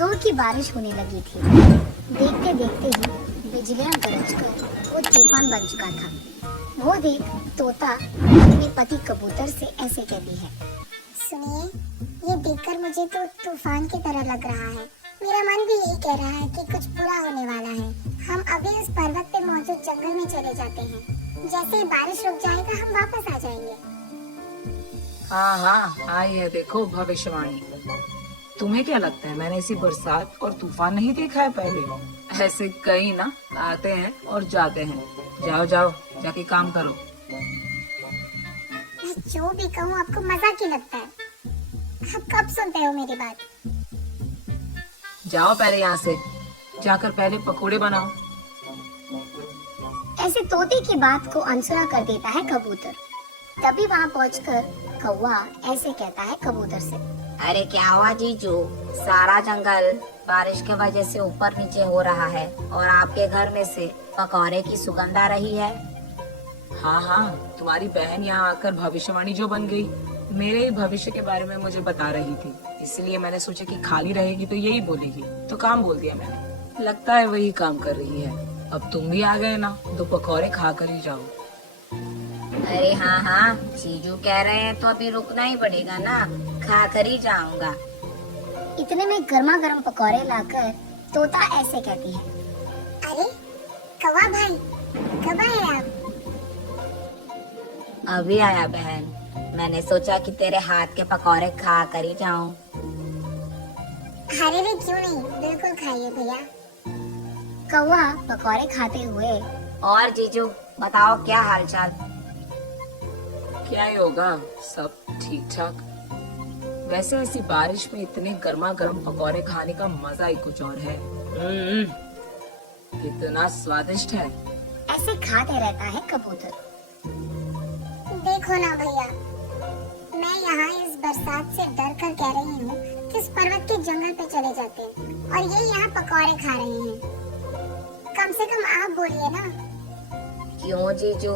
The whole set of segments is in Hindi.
जोर की बारिश होने लगी थी। देखते देखते ही बिजलियां गरजकर वो तूफान बन चुका था। वो देख तोता अपने पति कबूतर से ऐसे कहती है, सुनिए, ये देखकर मुझे तो तूफान की तरह लग रहा है। मेरा मन भी यही कह रहा है कि कुछ बुरा होने वाला है। हम अभी उस पर्वत पे मौजूद जंगल में चले जाते हैं। जैसे ही बारिश रुक जाएगा हम वापस आ जाएंगे। हाँ हाँ, आई है देखो भविष्यवाणी। तुम्हें क्या लगता है मैंने ऐसी बरसात और तूफान नहीं देखा है पहले? ऐसे कई ना आते हैं और जाते हैं। जाओ जाओ, जाके काम करो। मैं जो भी कहूँ आपको मजाक ही लगता है। आप कब सुनते हो मेरी बात? जाओ पहले यहाँ से, जाकर पहले पकोड़े बनाओ। ऐसे तोते की बात को अनसुना कर देता है कबूतर। तभी वहाँ पहुंचकर कौवा ऐसे कहता है कबूतर से, अरे क्या हुआ जीजू, सारा जंगल बारिश के वजह से ऊपर नीचे हो रहा है और आपके घर में से पकौड़े की सुगंध आ रही है। हाँ हाँ, तुम्हारी बहन यहाँ आकर भविष्यवाणी जो बन गई, मेरे ही भविष्य के बारे में मुझे बता रही थी। इसलिए मैंने सोचा कि खाली रहेगी तो यही बोलेगी, तो काम बोल दिया मैंने। लगता है वही काम कर रही है। अब तुम भी आ गए ना, तो पकौड़े खा कर ही जाओ। अरे हाँ हाँ, जीजू कह रहे हैं तो अभी रुकना ही पड़ेगा ना, खा कर ही जाऊंगा। इतने में गर्मा गर्म पकौड़े लाकर तोता ऐसे कहती है, अरे कौवा भाई, कब आए आप? अभी आया बहन, मैंने सोचा कि तेरे हाथ के पकौड़े खा कर ही जाऊं। अरे रे क्यों नहीं, बिल्कुल खाइए भैया। कौवा पकौड़े खाते हुए, और जीजू बताओ क्या हालचाल? क्या ही होगा, सब ठीक ठाक। वैसे ऐसी बारिश में इतने गर्मा गर्म पकौड़े खाने का मजा ही कुछ और है। कितना स्वादिष्ट है। ऐसे खाते रहता है कबूतर। देखो ना भैया, मैं यहाँ इस बरसात से डर कर कह रही हूँ कि इस पर्वत के जंगल पे चले जाते हैं और ये यहाँ पकौड़े खा रहे हैं। कम से कम आप बोलिए ना। क्यों जीजू,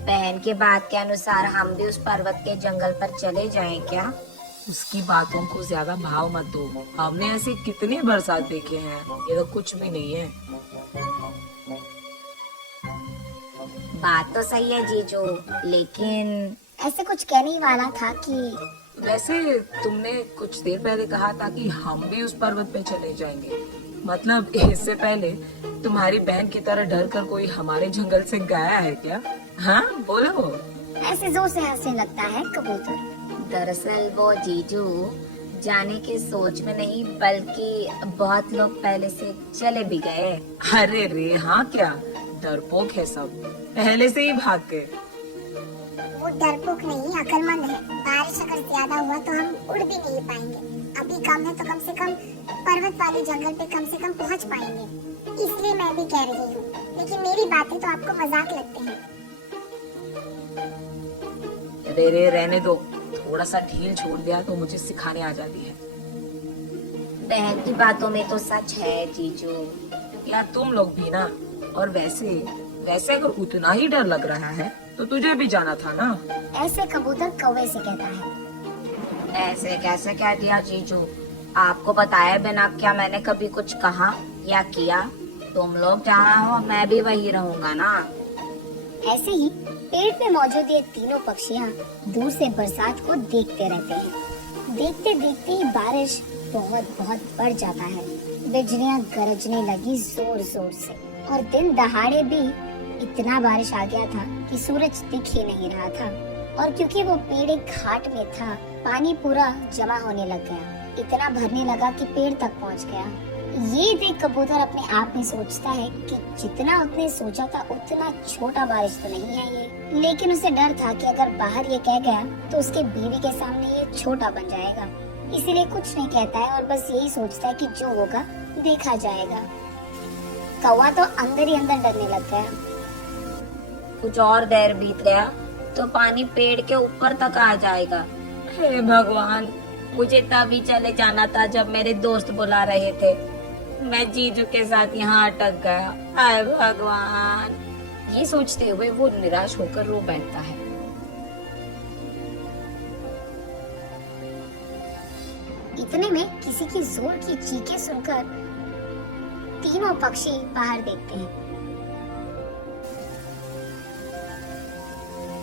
बहन के बात के अनुसार हम भी उस पर्वत के जंगल पर चले जाएं क्या? उसकी बातों को ज्यादा भाव मत दो। हमने ऐसे कितने बरसात देखे हैं, ये तो कुछ भी नहीं है। बात तो सही है जीजू, लेकिन ऐसे कुछ कहने ही वाला था कि वैसे तुमने कुछ देर पहले कहा था कि हम भी उस पर्वत पे चले जाएंगे। मतलब इससे पहले तुम्हारी बहन की तरह डर कर कोई हमारे जंगल से गया है क्या? हाँ बोलो। ऐसे जोर से हंसने लगता है कबूतर। दरअसल वो जीजू जाने की सोच में नहीं, बल्कि बहुत लोग पहले से चले भी गए। अरे रे हाँ, क्या डरपोक है सब, पहले से ही भाग गए। वो डरपोक नहीं, अक्लमंद है। बारिश अगर ज्यादा हुआ तो हम उड़ भी नहीं पाएंगे। अभी कम है तो कम से कम पर्वत वाले जंगल पे कम से कम पहुंच पाएंगे। इसलिए मैं भी कह रही हूँ, लेकिन मेरी बातें तो आपको मजाक लगते हैं। रे रहने दो, थोड़ा सा ढील छोड़ दिया तो मुझे सिखाने आ जाती है। बहन की बातों में तो सच है जीजू। या तुम लोग भी ना। और वैसे अगर उतना ही डर लग रहा है तो तुझे भी जाना था ना। ऐसे कबूतर कौवे से कहता है। ऐसे कैसे कह दिया जीजू? आपको बताए बिना क्या मैंने कभी कुछ कहा या किया? तुम लोग जहाँ हो मैं भी वही रहूंगा ना। ऐसे ही पेड़ पे मौजूद ये तीनों पक्षियाँ दूर से बरसात को देखते रहते हैं। देखते देखते ही बारिश बहुत बहुत बढ़ जाता है। बिजलियाँ गरजने लगी जोर जोर से और दिन दहाड़े भी इतना बारिश आ गया था कि सूरज दिख ही नहीं रहा था। और क्योंकि वो पेड़ एक घाट में था, पानी पूरा जमा होने लग गया। इतना भरने लगा कि पेड़ तक पहुंच गया। ये देख कबूतर अपने आप में सोचता है कि जितना उसने सोचा था उतना छोटा बारिश तो नहीं है ये। लेकिन उसे डर था कि अगर बाहर ये कह गया तो उसके बीवी के सामने ये छोटा बन जाएगा। इसीलिए कुछ नहीं कहता है और बस यही सोचता है कि जो होगा देखा जाएगा। कौवा तो अंदर ही अंदर डरने लग गया। कुछ और देर बीत गया तो पानी पेड़ के ऊपर तक आ जाएगा। हे भगवान, मुझे तभी चले जाना था जब मेरे दोस्त बुला रहे थे। मैं जीजू के साथ यहाँ अटक गया। हाय भगवान। ये सोचते हुए वो निराश होकर रो बैठता है। इतने में किसी की जोर की चीखें सुनकर तीनों पक्षी बाहर देखते हैं।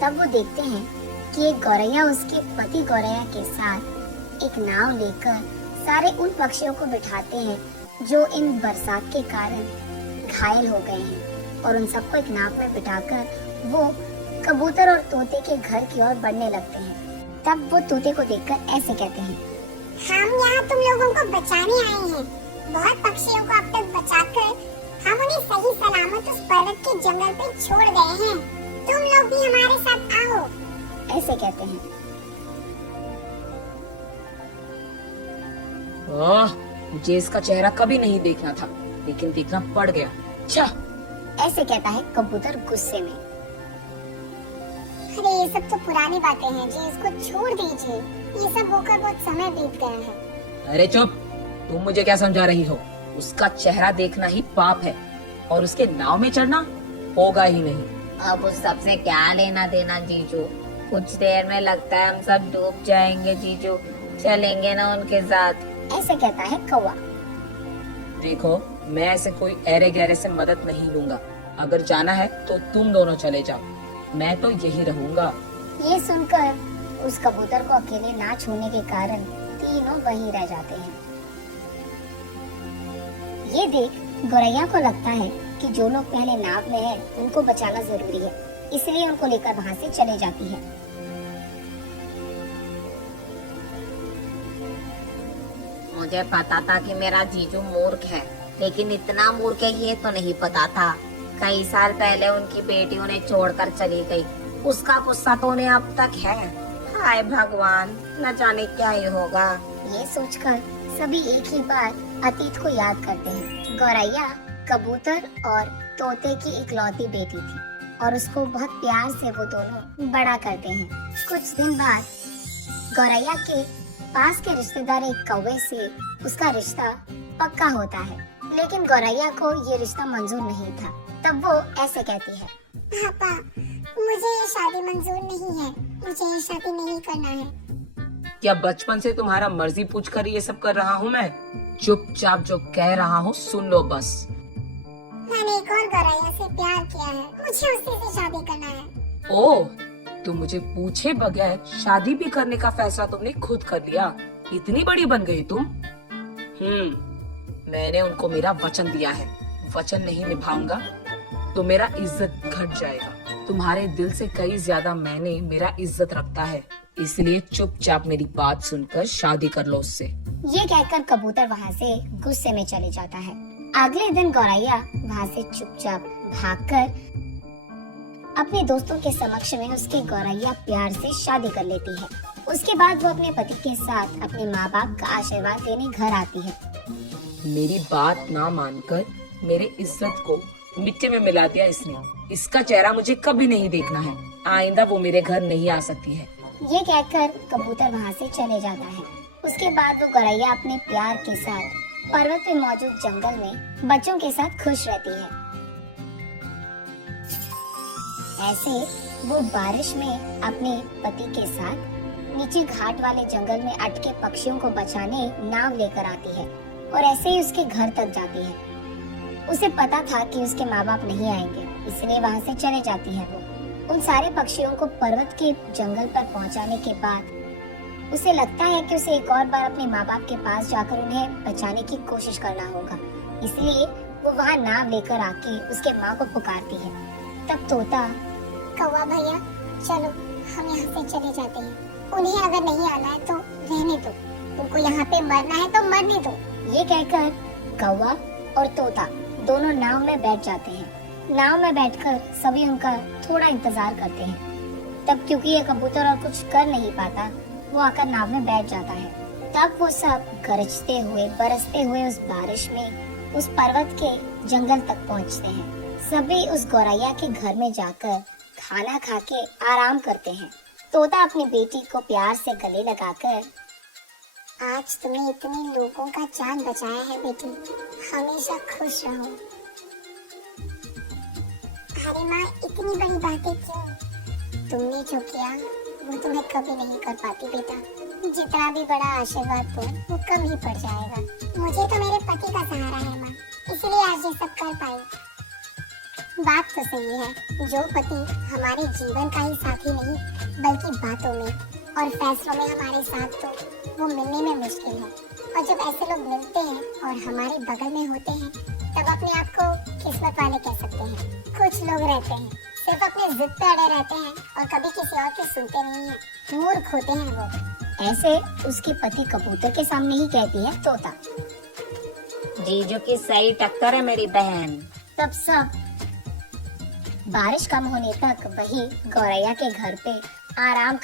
तब वो देखते हैं कि एक गौरैया उसके पति गौरैया के साथ एक नाव लेकर सारे उन पक्षियों को बिठाते हैं जो इन बरसात के कारण घायल हो गए हैं, और उन सबको एक नाव में बिठाकर वो कबूतर और तोते के घर की ओर बढ़ने लगते हैं। तब वो तोते को देखकर ऐसे कहते हैं, हम यहाँ तुम लोगों को बचाने आए हैं। बहुत पक्षियों को अब तक बचाकर हम उन्हें सही सलामत उस पर्वत के जंगल पे छोड़ गए हैं। तुम लोग भी हमारे साथ आओ। ऐसे कहते हैं। ओह, मुझे इसका चेहरा कभी नहीं देखना था, लेकिन देखना पड़ गया। अच्छा, ऐसे कहता है कबूतर गुस्से में। अरे ये सब तो पुरानी बातें हैं जी, इसको छोड़ दीजिए। ये सब होकर बहुत समय बीत गया है। अरे चुप, तुम मुझे क्या समझा रही हो? उसका चेहरा देखना ही पाप है और उसके नाव में चढ़ना होगा ही नहीं। अब उस सबसे क्या लेना देना जीजू? कुछ देर में लगता है हम सब डूब जाएंगे जीजू, चलेंगे ना उनके साथ। ऐसे कहता है कौवा। देखो, मैं ऐसे कोई ऐरे गहरे से मदद नहीं लूंगा। अगर जाना है तो तुम दोनों चले जाओ, मैं तो यही रहूंगा। ये सुनकर उस कबूतर को अकेले ना छोड़ने के कारण तीनों वहीं रह जाते हैं। ये देख गौरैया को लगता है कि जो लोग पहले नाव में हैं, उनको बचाना जरूरी है, इसलिए उनको लेकर वहाँ से चले जाती है। मुझे पता था कि मेरा जीजू मूर्ख है, लेकिन इतना मूर्ख है ये तो नहीं पता था। कई साल पहले उनकी बेटी उन्हें छोड़कर चली गई, उसका गुस्सा तो उन्हें अब तक है। हाय भगवान, न जाने क्या ही होगा। ये सोचकर सभी एक ही बार अतीत को याद करते हैं। गौरैया कबूतर और तोते की इकलौती बेटी थी और उसको बहुत प्यार से वो दोनों बड़ा करते हैं। कुछ दिन बाद गौरैया के पास के रिश्तेदार एक कौवे से उसका रिश्ता पक्का होता है, लेकिन गौरैया को ये रिश्ता मंजूर नहीं था। तब वो ऐसे कहती है, पापा, मुझे ये शादी मंजूर नहीं है। मुझे ये शादी नहीं करना है। क्या बचपन से तुम्हारा मर्जी पूछ कर ये सब कर रहा हूँ मैं? चुपचाप जो कह रहा हूँ सुन लो बस। मैंने एक और गौरैया से प्यार किया है, मुझे उसी से शादी करना है। ओह, तो मुझे पूछे बगैर शादी भी करने का फैसला तुमने खुद कर लिया? इतनी बड़ी बन गई तुम? मैंने उनको मेरा वचन दिया है, वचन नहीं निभाऊंगा तो मेरा इज्जत घट जाएगा। तुम्हारे दिल से कई ज्यादा मैंने मेरा इज्जत रखता है, इसलिए चुपचाप मेरी बात सुनकर शादी कर लो उससे। ये कहकर कबूतर वहाँ से गुस्से में चले जाता है। अगले दिन गौरैया वहाँ से चुपचाप भागकर अपने दोस्तों के समक्ष में उसके गौरैया प्यार से शादी कर लेती है। उसके बाद वो अपने पति के साथ अपने माँ बाप का आशीर्वाद लेने घर आती है। मेरी बात ना मानकर मेरे इज्जत को मिट्टी में मिला दिया इसने। इसका चेहरा मुझे कभी नहीं देखना है। आइंदा वो मेरे घर नहीं आ सकती है। ये कहकर कबूतर वहाँ से चले जाता है। उसके बाद वो गौरैया अपने प्यार के साथ पर्वत पे मौजूद जंगल में बच्चों के साथ खुश रहती है। ऐसे वो बारिश में अपने पति के साथ नीचे घाट वाले जंगल में अटके पक्षियों को बचाने नाव लेकर आती है और ऐसे ही उसके घर तक जाती है। उसे पता था कि उसके माँ बाप नहीं आएंगे, इसलिए वहाँ से चले जाती है। वो उन सारे पक्षियों को पर्वत के जंगल पर पहुँचाने के बाद उसे लगता है कि उसे एक और बार अपने माँ बाप के पास जाकर उन्हें बचाने की कोशिश करना होगा, इसलिए वो वहाँ नाव लेकर आके उसके माँ को पुकारती है। तब तोता, कौवा भैया, चलो हम यहाँ से चले जाते हैं। उन्हें अगर नहीं आना है तो रहने दो, उनको यहाँ पे मरना है तो मरने दो। ये कहकर कौवा और तोता दोनों नाव में बैठ जाते हैं। नाव में बैठकर सभी उनका थोड़ा इंतजार करते हैं। तब क्योंकि ये कबूतर और कुछ कर नहीं पाता, वो आकर नाव में बैठ जाता है। तब वो सब गरजते हुए बरसते हुए उस बारिश में उस पर्वत के जंगल तक पहुँचते हैं। सभी उस गौरैया के घर में जाकर खाना खा के आराम करते हैं। तोता अपनी बेटी को प्यार से गले लगाकर, आज तुमने इतने लोगों का जान बचाया है बेटी, हमेशा खुश रहो। अरे माँ, इतनी बड़ी बातें क्यों? तुमने जो किया वो तो मैं कभी नहीं कर पाती बेटा। जितना भी बड़ा आशीर्वाद दो वो कम ही पड़ जाएगा। मुझे तो मेरे पति का सहारा है माँ, इसलिए आज ये सब कर पाई। बात तो सही है, जो पति हमारे जीवन का ही साथी नहीं बल्कि बातों में और फैसलों में हमारे साथ, तो वो मिलने में मुश्किल है। और जब ऐसे लोग मिलते हैं और हमारे बगल में होते हैं तब अपने आप को किस्मत वाले कह सकते हैं। कुछ लोग रहते हैं सिर्फ अपनी जिद पे अड़े रहते हैं और कभी किसी और की सुनते नहीं है, मूर्ख होते हैं वो। ऐसे उसके पति कबूतर के सामने ही कहती है तोता। जीजू की सही टक्कर है मेरी बहन। तब सब बारिश कम होने तक वही गौरैया के घर पे आराम